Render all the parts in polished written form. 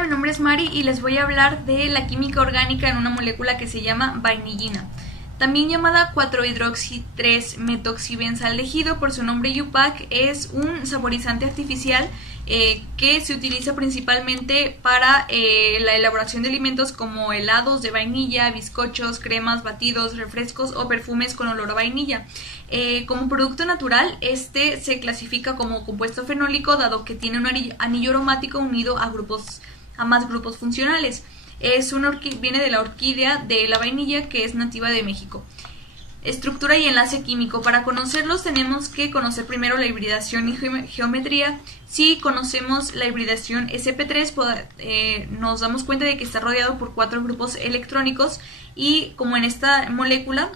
Hola, mi nombre es Mari y les voy a hablar de la química orgánica en una molécula que se llama vainillina, también llamada 4-hidroxi-3-metoxibenzaldehído por su nombre UPAC. Es un saborizante artificial que se utiliza principalmente para la elaboración de alimentos como helados de vainilla, bizcochos, cremas, batidos, refrescos o perfumes con olor a vainilla. Como producto natural, este se clasifica como compuesto fenólico, dado que tiene un anillo aromático unido a más grupos funcionales. Viene de la orquídea de la vainilla, que es nativa de México. Estructura y enlace químico. Para conocerlos tenemos que conocer primero la hibridación y geometría. Si conocemos la hibridación sp3, nos damos cuenta de que está rodeado por 4 grupos electrónicos, y como en esta molécula,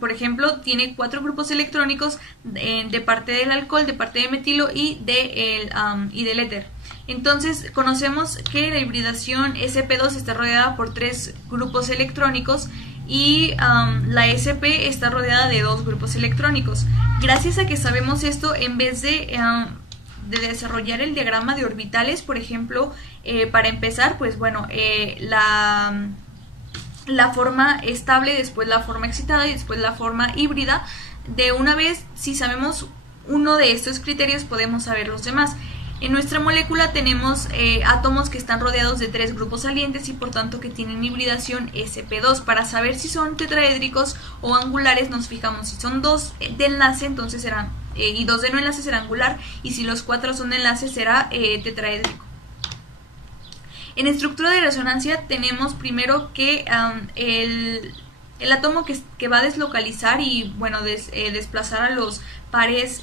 por ejemplo, tiene 4 grupos electrónicos de parte del alcohol, de parte de metilo y del éter. Entonces conocemos que la hibridación sp2 está rodeada por 3 grupos electrónicos y la sp está rodeada de 2 grupos electrónicos. Gracias a que sabemos esto, en vez de desarrollar el diagrama de orbitales, por ejemplo, para empezar, pues bueno, la forma estable, después la forma excitada y después la forma híbrida. De una vez, si sabemos uno de estos criterios, podemos saber los demás. En nuestra molécula tenemos átomos que están rodeados de 3 grupos salientes y por tanto que tienen hibridación sp2. Para saber si son tetraédricos o angulares, nos fijamos si son 2 de enlace, entonces serán y 2 de no enlace será angular, y si los 4 son de enlace será tetraédrico. En estructura de resonancia tenemos primero que el átomo que va a deslocalizar y bueno desplazar a los pares,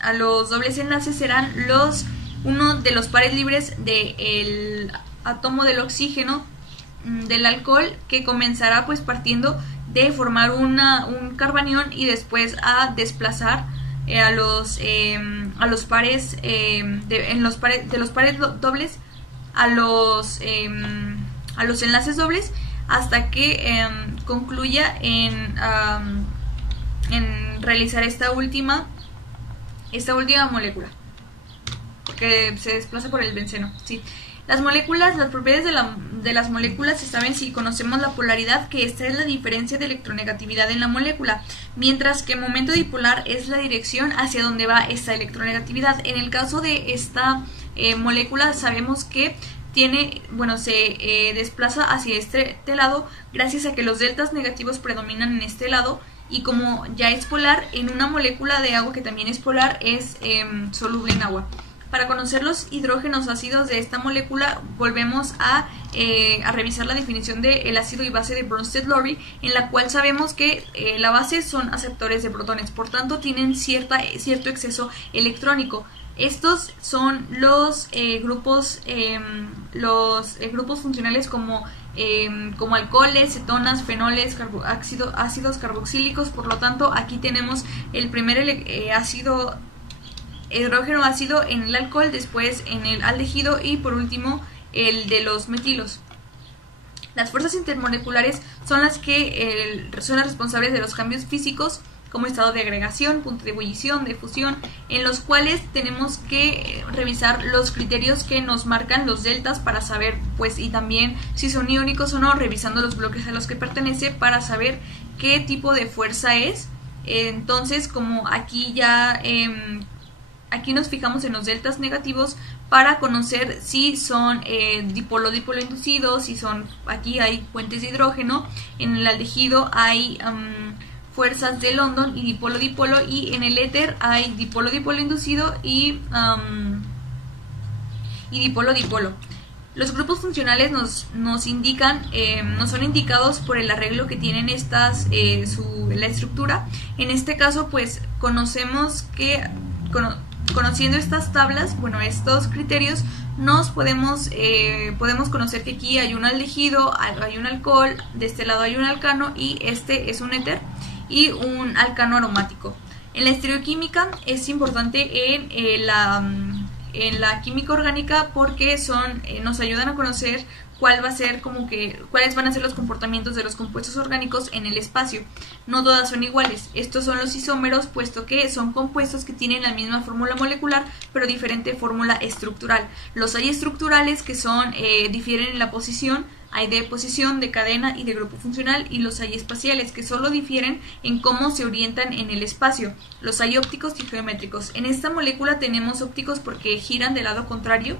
a los dobles enlaces, serán uno de los pares libres del átomo del oxígeno del alcohol, que comenzará pues partiendo de formar un carbanión y después a desplazar a los pares de los pares dobles a los enlaces dobles, hasta que concluya en realizar esta última molécula, que se desplaza por el benceno. ¿Sí? Las propiedades de las moléculas se saben si conocemos la polaridad, que esta es la diferencia de electronegatividad en la molécula, mientras que momento dipolar es la dirección hacia donde va esta electronegatividad. En el caso de esta molécula sabemos que se desplaza hacia este lado gracias a que los deltas negativos predominan en este lado, y como ya es polar, en una molécula de agua que también es polar, es soluble en agua. Para conocer los hidrógenos ácidos de esta molécula, volvemos a revisar la definición del ácido y base de Bronsted-Lowry, en la cual sabemos que la base son aceptores de protones, por tanto tienen cierto exceso electrónico. Estos son los grupos funcionales como alcoholes, cetonas, fenoles, ácidos carboxílicos. Por lo tanto, aquí tenemos el primer hidrógeno ácido en el alcohol, después en el aldehído y por último el de los metilos. Las fuerzas intermoleculares son las responsables de los cambios físicos, como estado de agregación, punto de ebullición, de fusión, en los cuales tenemos que revisar los criterios que nos marcan los deltas para saber, pues, y también si son iónicos o no, revisando los bloques a los que pertenece para saber qué tipo de fuerza es. Entonces, como aquí aquí nos fijamos en los deltas negativos para conocer si son dipolo-dipolo inducidos, aquí hay puentes de hidrógeno, en el aldehído hay fuerzas de London y dipolo-dipolo, y en el éter hay dipolo-dipolo inducido y dipolo-dipolo. Los grupos funcionales nos indican, nos son indicados por el arreglo que tienen la estructura. En este caso, pues conocemos que conociendo estas tablas, estos criterios, podemos conocer que aquí hay un aldehído, hay un alcohol, de este lado hay un alcano y este es un éter y un alcano aromático. En la estereoquímica es importante en la química orgánica porque nos ayudan a conocer cuál va a ser cuáles van a ser los comportamientos de los compuestos orgánicos en el espacio. No todas son iguales. Estos son los isómeros, puesto que son compuestos que tienen la misma fórmula molecular, pero diferente fórmula estructural. Los hay estructurales que difieren en la posición. Hay de posición, de cadena y de grupo funcional, y los hay espaciales, que solo difieren en cómo se orientan en el espacio. Los hay ópticos y geométricos. En esta molécula tenemos ópticos porque giran del lado contrario,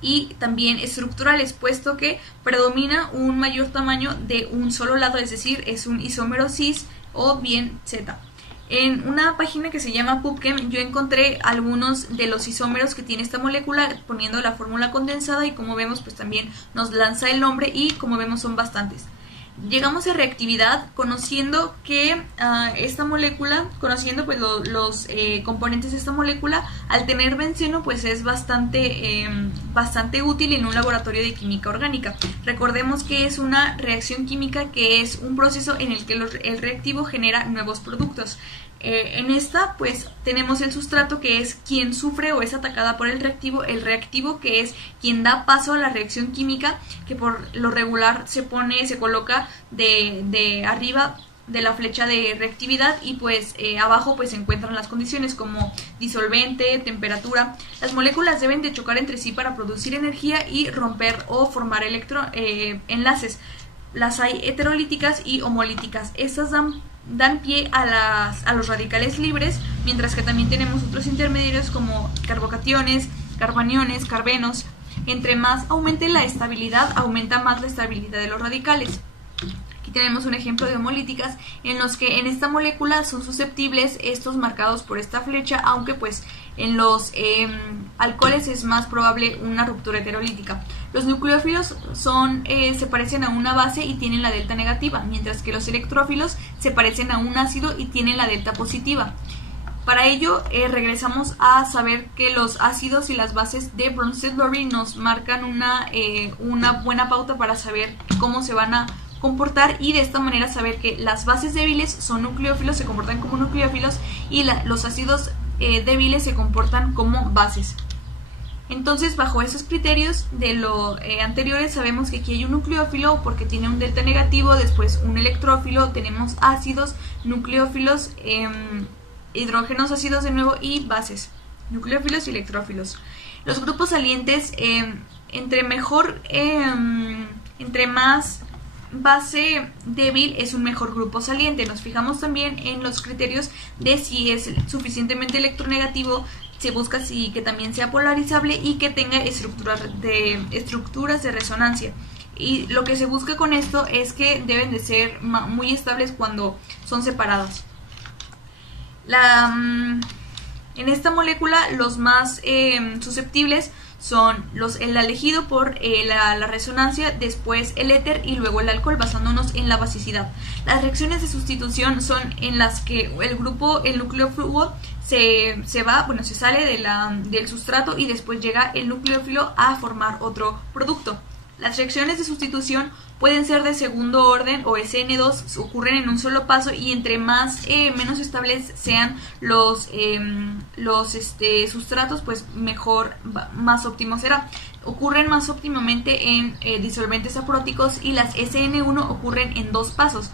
y también estructurales, puesto que predomina un mayor tamaño de un solo lado, es decir, es un isómero cis o bien Z. En una página que se llama PubChem yo encontré algunos de los isómeros que tiene esta molécula poniendo la fórmula condensada, y como vemos pues también nos lanza el nombre, y como vemos son bastantes. Llegamos a reactividad conociendo que esta molécula, conociendo pues los componentes de esta molécula. Al tener benceno pues es bastante útil en un laboratorio de química orgánica. Recordemos que es una reacción química, que es un proceso en el que el reactivo genera nuevos productos. En esta pues tenemos el sustrato, que es quien sufre o es atacada por el reactivo que es quien da paso a la reacción química, que por lo regular se coloca de arriba de la flecha de reactividad, y pues abajo pues se encuentran las condiciones como disolvente, temperatura. Las moléculas deben de chocar entre sí para producir energía y romper o formar enlaces. Las hay heterolíticas y homolíticas. Estas dan pie a los radicales libres, mientras que también tenemos otros intermediarios como carbocationes, carbaniones, carbenos. Entre más aumente la estabilidad, aumenta más la estabilidad de los radicales. Aquí tenemos un ejemplo de homolíticas, en los que en esta molécula son susceptibles estos marcados por esta flecha, aunque pues en los alcoholes es más probable una ruptura heterolítica. Los nucleófilos se parecen a una base y tienen la delta negativa, mientras que los electrófilos se parecen a un ácido y tienen la delta positiva. Para ello regresamos a saber que los ácidos y las bases de Bronsted-Lowry nos marcan una buena pauta para saber cómo se van a comportar, y de esta manera saber que las bases débiles son nucleófilos, se comportan como nucleófilos, y los ácidos débiles se comportan como bases. Entonces, bajo esos criterios de lo anteriores, sabemos que aquí hay un nucleófilo porque tiene un delta negativo, después un electrófilo, tenemos ácidos, nucleófilos, hidrógenos ácidos de nuevo, y bases, nucleófilos y electrófilos. Los grupos salientes, entre más base débil es un mejor grupo saliente. Nos fijamos también en los criterios de si es suficientemente electronegativo. Se busca que también sea polarizable y que tenga estructuras de resonancia. Y lo que se busca con esto es que deben de ser muy estables cuando son separados. En esta molécula los más susceptibles son el aldehído por la resonancia, después el éter y luego el alcohol, basándonos en la basicidad. Las reacciones de sustitución son en las que el nucleófilo se sale del sustrato, y después llega el nucleófilo a formar otro producto. Las reacciones de sustitución pueden ser de segundo orden o SN2, ocurren en un solo paso, y entre menos estables sean los sustratos, pues mejor, más óptimo será. Ocurren más óptimamente en disolventes apróticos, y las SN1 ocurren en 2 pasos.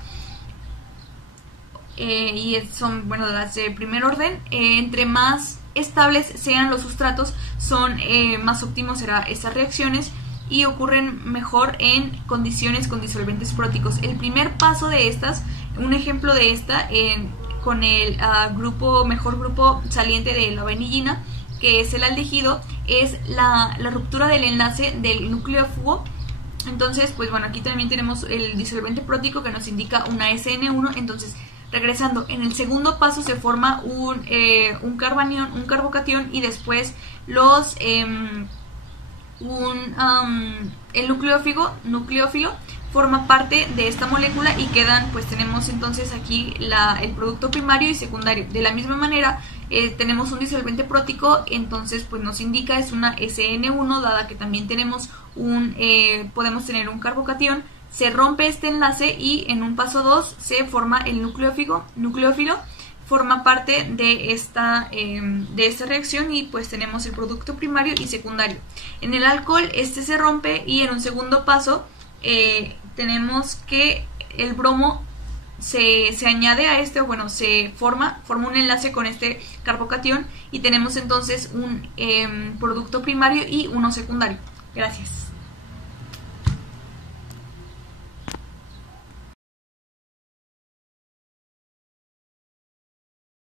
Y son las de primer orden. Entre más estables sean los sustratos, más óptimos serán estas reacciones, y ocurren mejor en condiciones con disolventes próticos. El primer paso de estas, un ejemplo de esta, con el mejor grupo saliente de la vainillina, que es el aldehído, es la ruptura del enlace del nucleófugo. Entonces, pues aquí también tenemos el disolvente prótico que nos indica una SN1. Entonces, regresando, en el segundo paso se forma un carbanión, un carbocatión, y después el nucleófilo forma parte de esta molécula, y tenemos entonces aquí el producto primario y secundario. De la misma manera, tenemos un disolvente prótico, entonces pues nos indica es una SN1, dada que también tenemos podemos tener un carbocatión. Se rompe este enlace, y en un paso 2 se forma el nucleófilo, forma parte de esta reacción y pues tenemos el producto primario y secundario. En el alcohol este se rompe y en un segundo paso tenemos que el bromo se añade a este, bueno, se forma un enlace con este carbocatión y tenemos entonces un producto primario y uno secundario. Gracias.